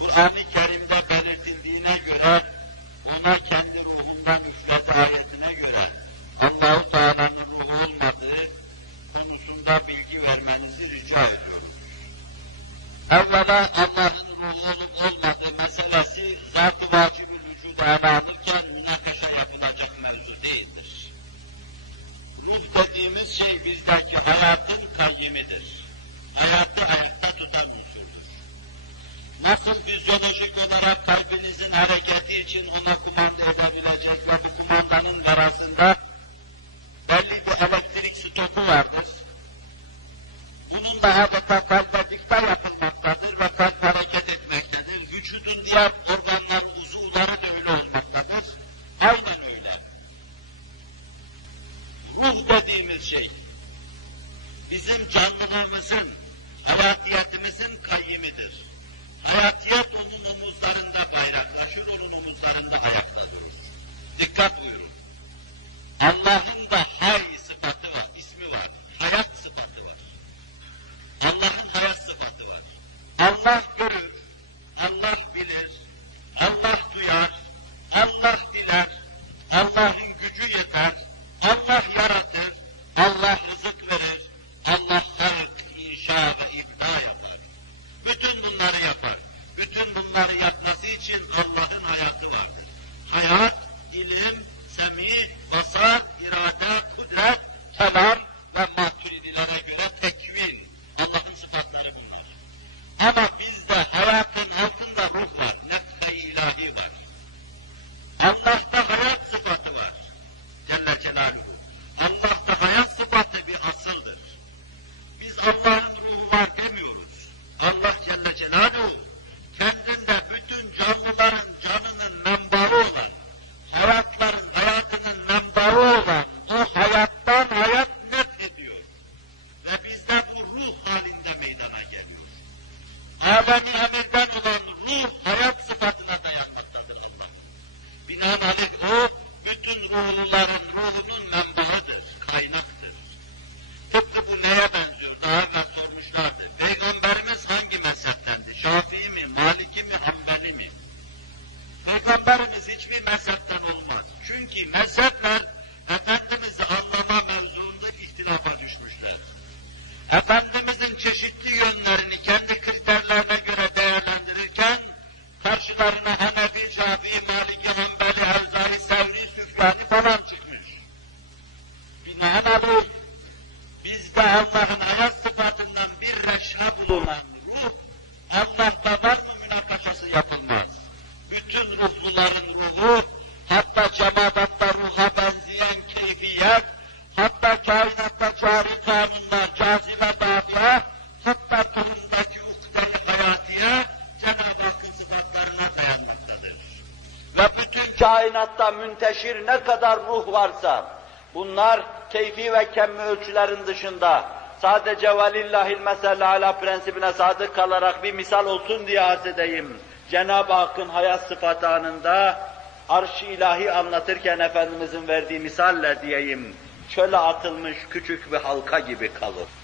Kur'an-ı Kerim'de belirtildiğine göre ona kendi ruhundan üfledi ayetine göre Allahu Teala'nın ruhu olmadığı konusunda bilgi vermenizi rica ediyorum. Evvela Allah'ın ruhu olup olmadığı meselesi zat-ı vacib-ül vücuda ele münakaşa yapılacak mevzu değildir. Ruh dediğimiz şey bizdeki hayatın kayyimidir. Unsurdur. Nasıl fizyolojik olarak kalbinizin hareketi için ona kumanda edebilecek ve bu kumandanın arasında belli bir elektrik stoku vardır. Bunun da adeta kalbe dikte yapılmaktadır ve kalp hareket etmektedir. Vücudun diğer organları, uzuvları da öyle olmaktadır. Aynen öyle. Ruh dediğimiz şey, bizim canlılığımızın, hayatiyetimizin kayyimidir. Hayatiyet onun omuzlarında Maravilha. Alemi emirden olan ruh hayat sıfatına dayanmaktadır. Binaenaleyh o bütün ruhluların ruhunun menbaıdır, kaynaktır. Tıpkı bu neye benziyor? Daha evvel sormuşlardı. Peygamberimiz hangi mezheptendi? Şafii mi, Maliki mi, Hanbeli mi? Peygamberimiz hiçbir mezhepten olmaz. Çünkü mezhepler Allah'ın hayat sıfatından bir reşha bulunan ruh, Allah'ta var mı münakaşası yapılmaz. Bütün ruhluların ruhu, hatta cemadatta ruha benzeyen keyfiyet, hatta kainatta cari kanunlar, cazibe dağıya, hatta tohumdaki ukde-i hayatiye, Cenab-ı Hakk'ın sıfatlarına dayanmaktadır. Ve bütün kainatta münteşir ne kadar ruh varsa, bunlar keyfi ve kemmi ölçülerin dışında sadece velillahil mesele ala prensibine sadık kalarak bir misal olsun diye arz edeyim. Cenab-ı Hakk'ın hayat sıfatı anında arş-ı ilahi anlatırken Efendimizin verdiği misaller diyeyim, çöle atılmış küçük bir halka gibi kalır.